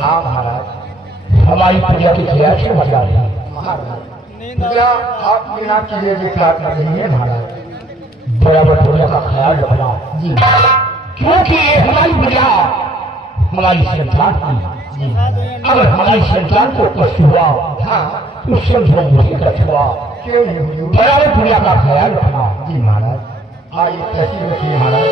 हाँ महाराज, हमारी प्रजा की ख्याल से बता रही है महाराज। प्रजा आप बिना किए विकार कर रही है महाराज, बराबर प्रजा का ख्याल रखना जी, क्योंकि ये हमारी प्रजा हमारी संतान की। अगर हमारी संतान को कष्ट हुआ हाँ तो समझो मुझे कष्ट हुआ, क्यों नहीं हुई, बराबर प्रजा का ख्याल रखना जी महाराज। आइए कैसी रखिए महाराज।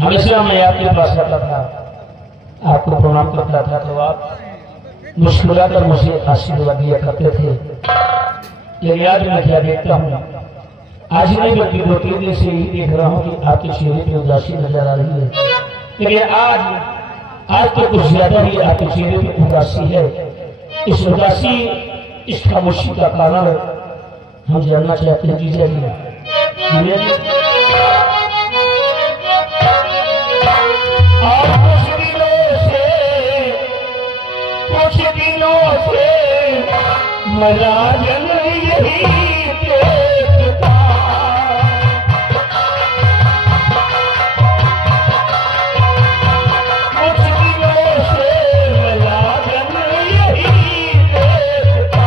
हमेशा मैं आपके पास आता था, आपको प्रणाम करता था तो आप मुस्कुराकर मुझे आशीर्वाद दिया करते थे। लेकिन आज मैं क्या देखता हूँ, आज नहीं बल्कि 2-3 दिन से ही देख रहा हूँ कि आपके चेहरे पे उदासी नजर आ रही है। लेकिन आज तो कुछ ज्यादा ही आपके चेहरे पे उदासी है। इस उदासी, इस खामोशी का कारण हम जानना चाहते हैं जीजा जी। कुछ दिनों से मराजन यही देखता, कुछ दिनों से मराजन यही देखता,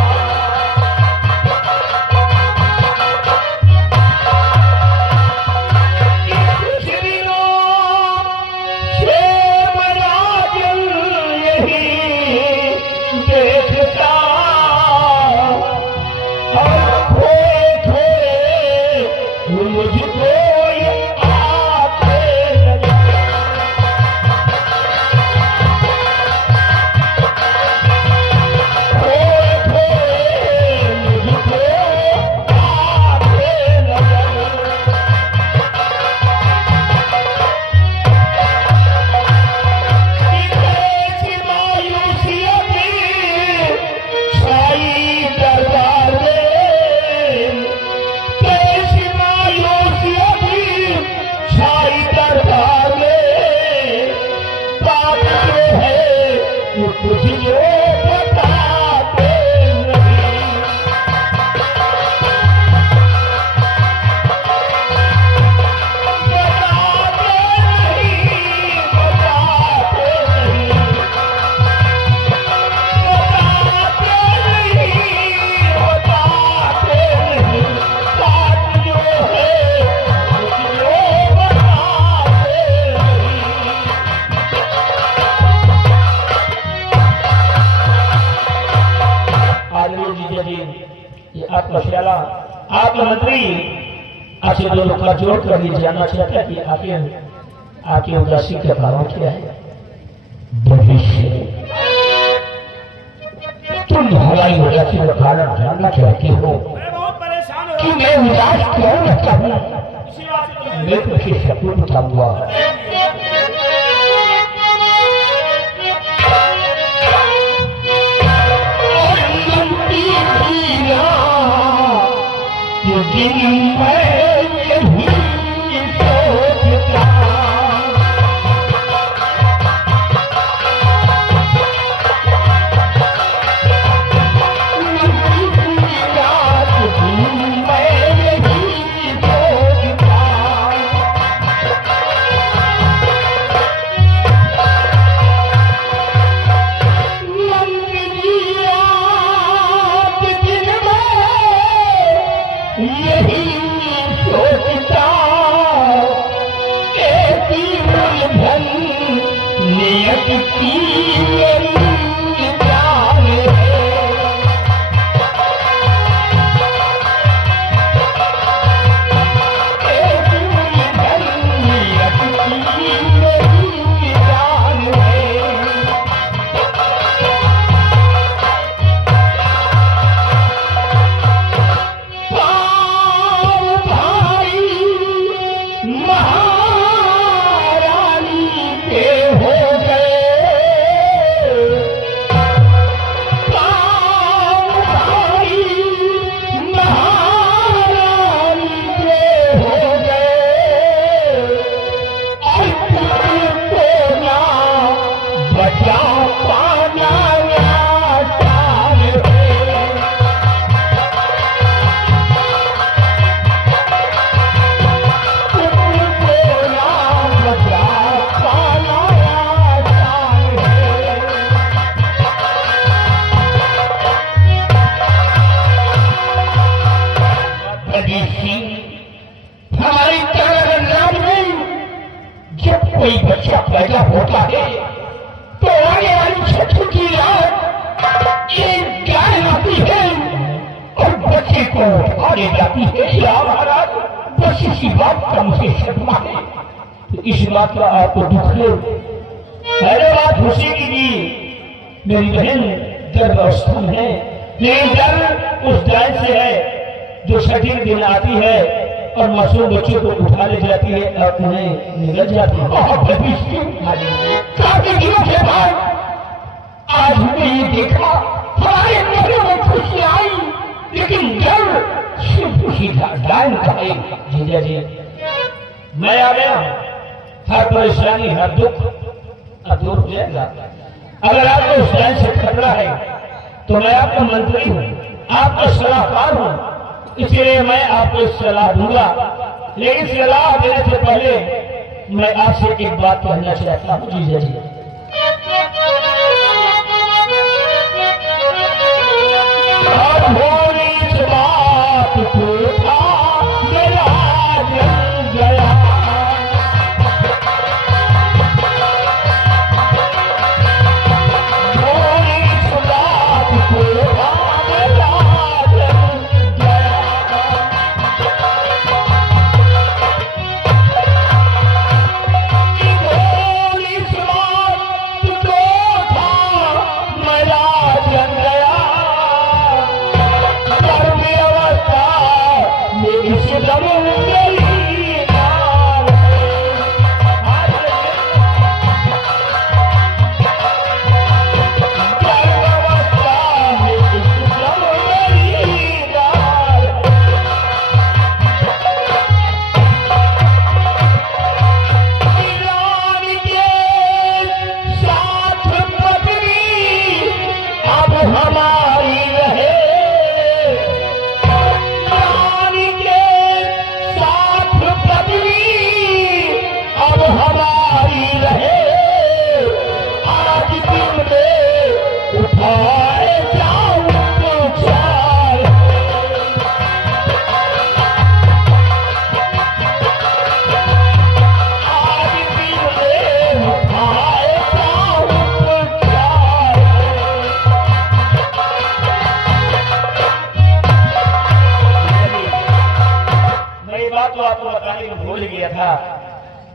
कुछ दिनों से मराजन यही देखता, और खोए खोए मुझको ये आते लगे, खोए खोए मुझको आते लगे। कैसी मायूसी छाई दरबार में, कैसी मायूसी छाई दरबार में, बात जो है वो कुछ लोग बताते नहीं, बताते नहीं, बताते नहीं, बताते नहीं, बात जो है कुछ लोग बताते नहीं। आदरणीय जीजा जी, ये आपका श्याला, आपका मंत्री आपसे 2 लोग का जोड़ कर ये जानना चाहता है कि आपकी उदासी का कारण क्या है। भविष्य तुम हमारी उदासी का कारण जानना चाहती हो कि मैं उदास क्यों रहता हूँ, मैं तुझे सब बताऊंगा। दिन मैं यही सोचता, रात दिन मैं यही सोचता, यही सोचता, धन नियत की मेरी जान है, धन नियत की मेरी जान है। ले जाती है या महाराज बस इसी बात का मुझे शर्मा है, तो इस बात का आपको दुख है। पहले बात खुशी की जी, मेरी बहन गर्भ अवस्था में है, लेकिन डर उस डायन से है जो छठे दिन आती है और मासूम बच्चों को उठा ले जाती है और उन्हें निगल जाती है। काफी दिनों के बाद आज हमने ये देखा, हमारे अंदर में खुशी आई, लेकिन डर सिर्फ उसी डायन का है। जीजा जी मैं आ गया, हर परेशानी हर दुख अब दूर हो जाएगा। अगर आपको उस डायन से खतरा है तो मैं आपका मंत्री हूँ, आपका सलाहकार हूँ, इसलिए मैं आपको सलाह दूंगा। लेकिन सलाह देने से पहले मैं आपसे एक बात कहना चाहता हूँ जीजा जी।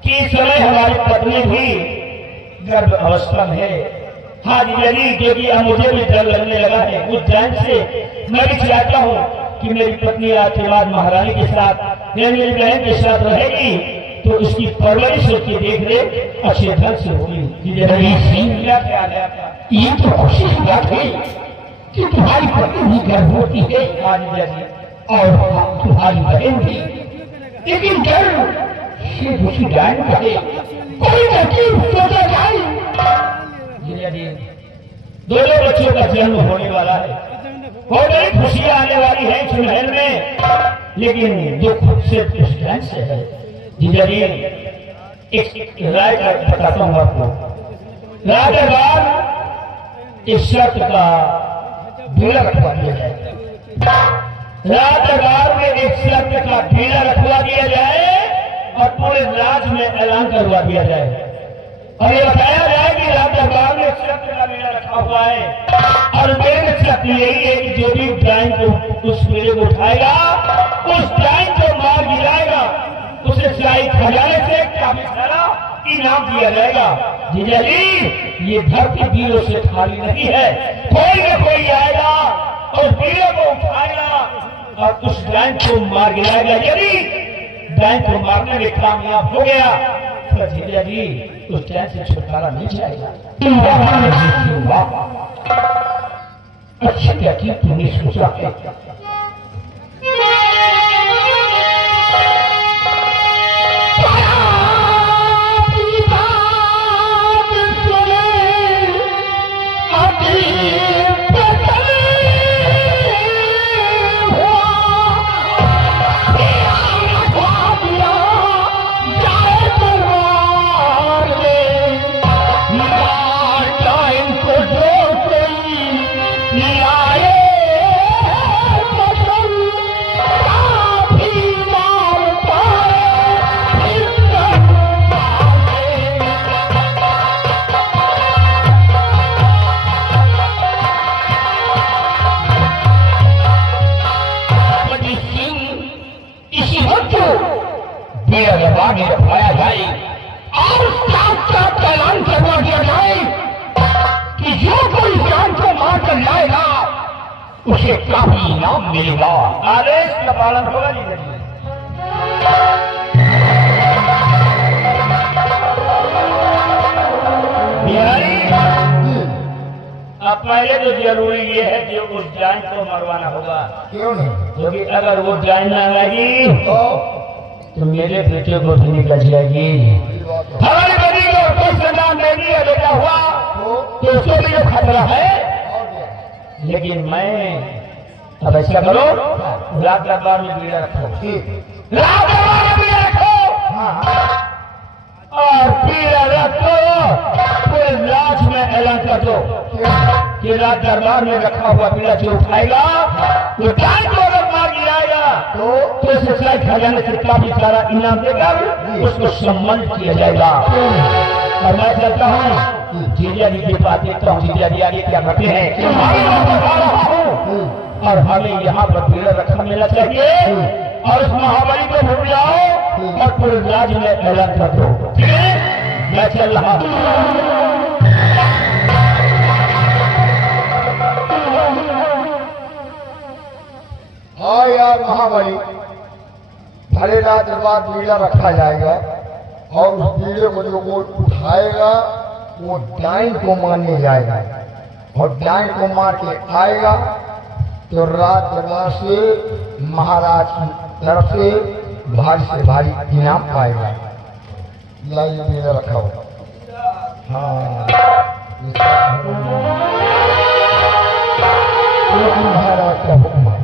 कि इस समय हमारी पत्नी भी गर्भ अवस्था में है। हाँ जी, क्योंकि अब मुझे भी डर लगने लगा है उस डायन से। मैं भी चाहता हूँ कि मेरी पत्नी आज के बाद महारानी के साथ मेरी बहन के साथ रहेगी, तो उसकी परवरिश उसकी देख रेख अच्छे ढंग से होगी। क्या ख्याल है आपका? ये तो खुशी की बात है कि तुम्हारी पत्नी भी गर्भवती है और तुम्हारी बहन भी, लेकिन डर सिर्फ उसी डायन का है। कोई तकलीफ सोचा जाए। दोनों बच्चों का जन्म होने वाला है, बहुत बड़ी खुशियां आने वाली है इस महल में, लेकिन दुख सिर्फ उस डायन से है। जीजा जी एक राय बताता हूँ आपको। राजदरबार इस शर्त का बेड़ा रखवा दिया जाए, राजदरबार में एक शर्त का बेड़ा रखवा दिया जाए और पूरे राज में ऐलान करवा दिया जाए और ये बताया जाए कि राजदरबार में शर्त का बेड़ा रखा हुआ है और मेरे शर्त यही है कि जो भी डायन को उस बेड़े को उठाएगा, उस डायन को मार गिराएगा, उसे शाही खजाने से काफी सारा इनाम दिया जाएगा। जीजा जी ये धरती वीरों से खाली नहीं है, कोई न कोई आएगा और वीरों को उठाएगा और उस डायन को मार गिराएगा। यदि डायन को मारने में कामयाब हो गया तो जीजा जी उस डायन से छुटकारा मिल जाएगा। अच्छा क्या कि तुमने सोचा है? उसे काफी इनाम मिलेगा। आदेश का पालन होगा जी। बिहारी अब पहले तो जरूरी ये है कि उस जान को मरवाना होगा। क्यों नहीं? क्योंकि अगर वो जान ना लगी तो मेरे बेटे को भी निकल जाएगी। हमारी बेटी को कुछ संतान नहीं है, बेटा हुआ तो उसको भी जो खतरा है। लेकिन मैं अब ऐसा करो, रात दरबार में बीड़ा रखो, रात दरबार में बीड़ा रखो और बीड़ा रखो, पूरे राज में ऐलान कर दो कि रात दरबार में रखा हुआ बीड़ा जो उठाएगा वो जान को अगर मार गिराएगा तो इसे सच्चाई खजाने से काफी सारा इनाम देकर उसको सम्मानित किया जाएगा। और मैं कहता हूँ जीजा जी के पास देखता हूँ, जीजा जी आगे क्या करते हैं और हमें यहाँ पर बीड़ा रखा मिलना चाहिए और उस महामारी को भूल जाओ और पूरे राज्य में ऐलान कर दो। ठीक है, मैं चल रहा हूँ। हाँ यार महाबली, भले रात दरबार बीड़ा रखा जाएगा और उस बीड़े को जो वो उठाएगा वो डाइन को मारने जाएगा और डाइन को मार के आएगा तो रात दरबार से महाराज की तरफ से भारी इनाम पाएगा। लाइए बीड़ा रखा हो। हाँ महाराज का हुक्म है।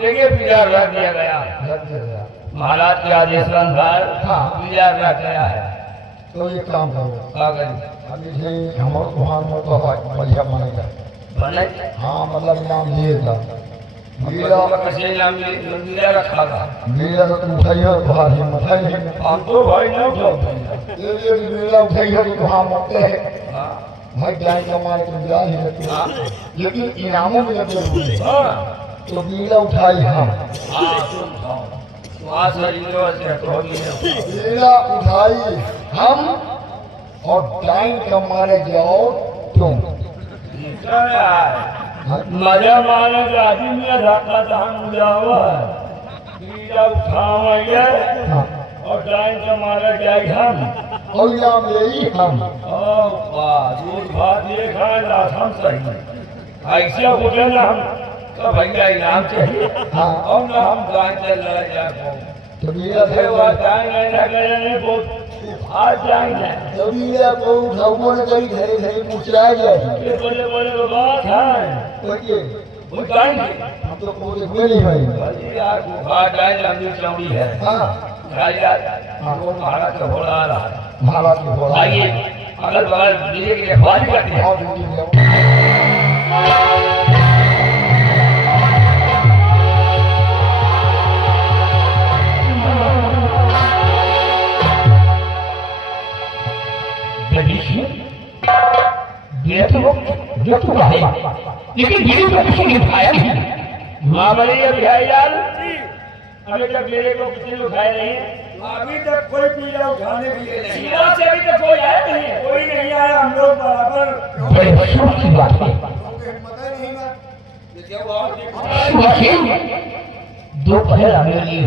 देखिए बीड़ा रख दिया गया, महाराज के आदेश के अनुसार बीड़ा रख गया है। तो ये काम करो अभी से हमारे वहाँ में तो बढ़िया बनेगा बने। हाँ मतलब नाम लिएगा बीड़ा कैसे नाम बीड़ा रखा था। बीड़ा तो तुम उठाइए बाहर ही मत नहीं, हम तो भाई नहीं उठाते ये बीड़ा उठाइए तो वहाँ मरते हैं भाई जाए कमाल तुम जा ही रखते लेकिन इनामों में लगे तो बीड़ा उठाई हम बीड़ा उठाई हम और डाइन का मारे जाओ तुम। मजा मारे आदमी में रखा था हम जाओ बीड़ा उठाओगे और डाइन का मारे जाए हम और नाम यही हम बात ये खाए हम सही ऐसे बोले ना हम तो भैया इनाम चाहिए और ना हम गाय चल रहे तो बीड़ा से आज जाएंगे तो बीड़ा को उठाओ न कहीं धरे धरे मुचराए जाए बोले बोले बात है वो जाएंगे हम तो पूरे मेरी भाई यार गुफा जाए लंबी चौड़ी है। महाराज का घोड़ा आ रहा है, महाराज के घोड़ा आइए अगल बगल डीजे की रखवाली करते हैं। जो चुका है लेकिन बीड़ी को किसी ने उठाया नहीं। महाबली अभियान अभी तक बीड़ी को किसी ने उठाया नहीं है। अभी तक कोई बीड़ा उठाने के लिए नहीं सीमा से अभी तक कोई आया नहीं है। कोई नहीं आया। हम लोग बराबर बड़े अफसोस की बात है। पता ही नहीं ना ये क्या हुआ। सुबह से दोपहर आने लिए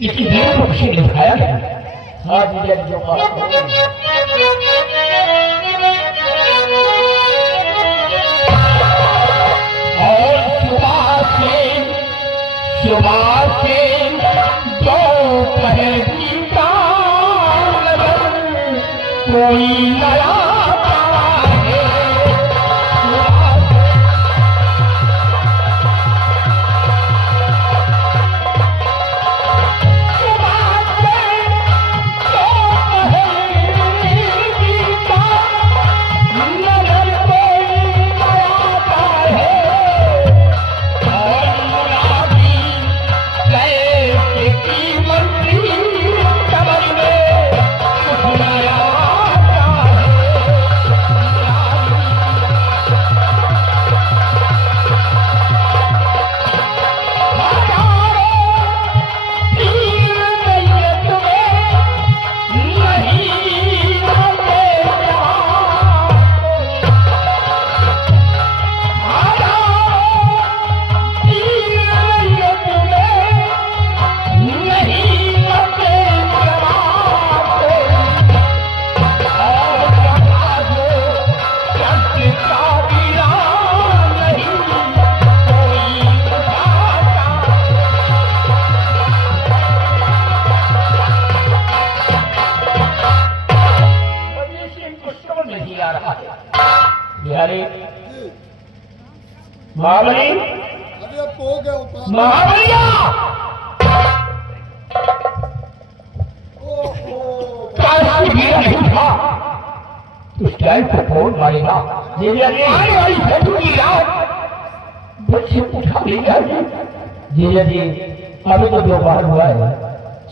इसकी बीड़ी को किसी ने उठाया नहीं। हाँ जी जो सुबह से दोपहर की कोई नया महाबली अरे तो गए ऊपर। महाबलिया ओहो काशी भी नहीं था उस टाइम को कौन मारेगा जी आने वाली फैटू की रात बच्चे उठा ले जाए जी अभी तो दोपहर हुआ है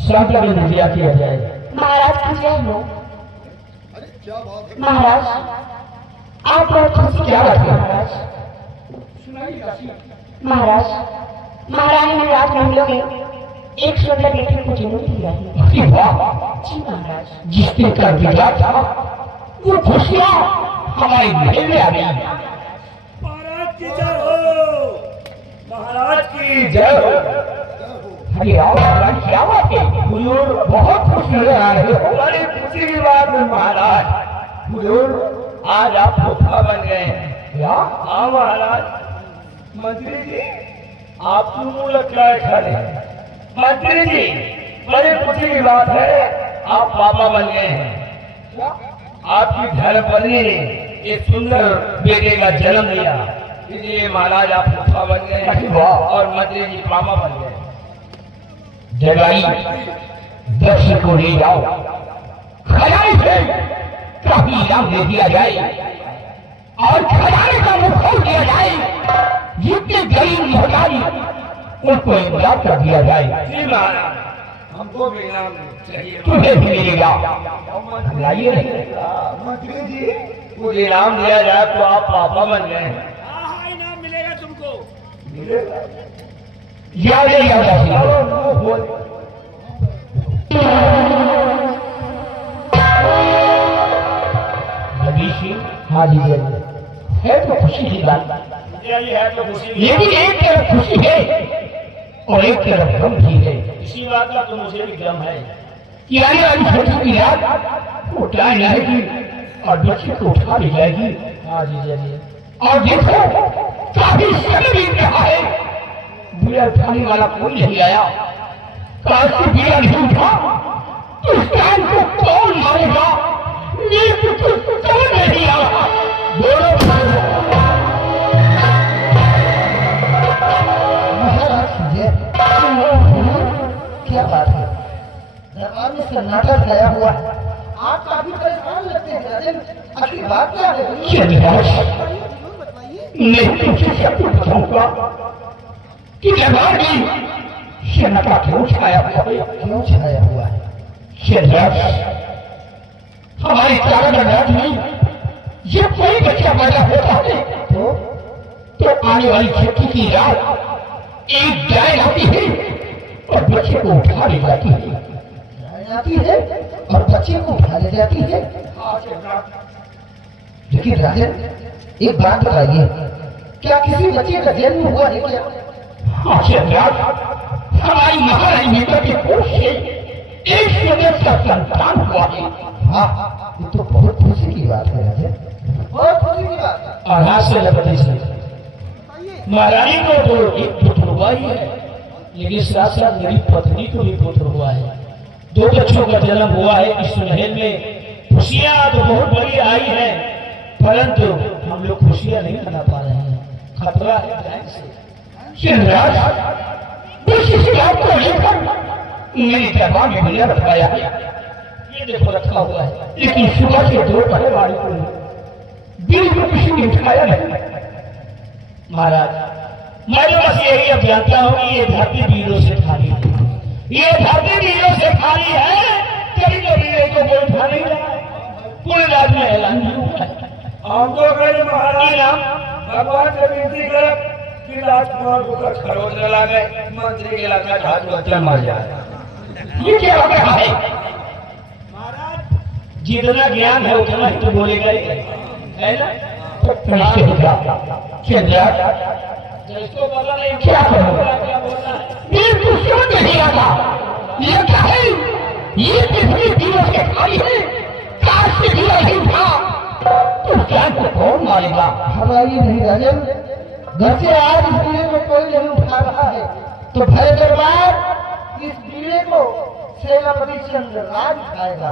शाम तक इंतजार किया जाए महाराज खुश रहे हो। अरे क्या बात है। महाराज आप बहुत खुशी क्या क्या बात है? महाराज महाराज महारानी ने रात में हम लोग एक सुंदर बेटी को जन्म दिया है। अरे वाह जी महाराज। जिस दिन का इंतजार था वो खुशियाँ हमारे महल में आ गई महाराज की जय हो, महाराज की जय हो अरे आओ महाराज क्या बात है हुजूर बहुत खुश नजर आ रहे हो बड़ी खुशी की बात है महाराज। हुजूर आज आप फूफा बन गए हैं। क्या हाँ महाराज। मंत्री जी आप क्यों मुंह लटकाए खड़े हैं? मंत्री जी बड़ी खुशी की बात है आप पापा बन गए हैं। आपकी धर्मपत्नी ने एक सुंदर बेटे का जन्म दिया इसलिए महाराज आप फूफा बन गए हैं और मंत्री जी पापा बन गए। जगाई दक्ष को ले जाओ खजाने से काफी इनाम दे दिया जाए और खजाने का मुख खोल दिया जाए जितने गरीब महतारी उनको इमदाद कर दिया जाए जी महाराज हमको भी इनाम चाहिए। तुम्हें भी मिलेगा लाइए नहीं मंत्री जी कुछ इनाम दिया जाए तो आप पापा बन गए हैं। इनाम मिलेगा तुमको। याद नहीं आता हाँ जी जी है तो खुशी की बात ये है तो खुशी लेकिन एक तरफ खुशी है और एक तरफ गम भी है इसी बात का तो मुझे भी गम है। कि आने वाली छोटी की रात उठा जाएगी और बच्चे को उठा ले जाएगी हाँ जी जी और देखो काफी समय बीत रहा है बीड़ा उठाने वाला कोई नहीं आया काश से बीड़ा नहीं उठा तो उस टाइम को कौन मारेगा ये तो कुछ समझ नहीं आ रहा बोलो क्या बात है। दरबार में सन्नाटा छाया हुआ है। आप काफी परेशान लगते हैं राजन। आखिर बात क्या है? मैं तुझसे सब कुछ बताऊंगा कि दरबार में सन्नाटा क्यों छाया हुआ है क्यों छाया हुआ है? शहजाद हमारे चारा गणराज में जब कोई बच्चा पैदा होता है तो आने वाली छठी की रात एक गाय आती है और बच्चे को उठा ले जाती है गाय आती है और बच्चे को उठा ले जाती है। लेकिन राजन एक बात बताइए, क्या किसी बच्चे का जन्म हुआ है क्या? हाँ शहजाद हमारी महारानी मीता के कोष से एक सुंदर सा संतान हुआ है हाँ, ये तो बहुत खुशी की बात है राजन, बहुत खुशी की बात है। और हाथ से लगते से महारानी को तो एक पुत्र हुआ ही है लेकिन साथ साथ मेरी पत्नी को भी पुत्र हुआ है। 2 बच्चों का जन्म हुआ है। इस महल में खुशियां तो बहुत बड़ी आई है परंतु हम लोग खुशियां नहीं मना पा रहे हैं। खतरा है बैंक से। शहजाद इस बात को लेकर मेरे दरबार में बिना रखवाया है। ये देखो रखा हुआ है लेकिन सुबह से 2 पहले वाली को दिल को किसी ने उठाया नहीं। महाराज मैं तो बस यही अब जानता हूँ कि ये धरती वीरों से खाली है। ये धरती वीरों से खाली है कभी तो वीरों को कोई उठा नहीं रहा है। पूरे राज्य में ऐलान भी हुआ है। हम तो कहे महाराज नाम भगवान से विनती करे कि राजकुमार को खरोच लगा गए मंत्री के लगा हाथ बच्चा मर जाए। ये क्या हो रहा है? महाराज जितना ज्ञान है उतना ही तो बोलेगा ही है ना। जिसको बोला नहीं क्या क्या बोलना है बिल्कुल समझ नहीं आता। ये क्या है? ये पृथ्वी दिनों से खाली है काश से दिया नहीं था तो जान को कौन मारेगा? हमारी नहीं राजन, घर से आज इस बीड़े में कोई नहीं उठा रहा है तो भय दरबार इस बीड़े को सेनापति चंद्रराज उठाएगा।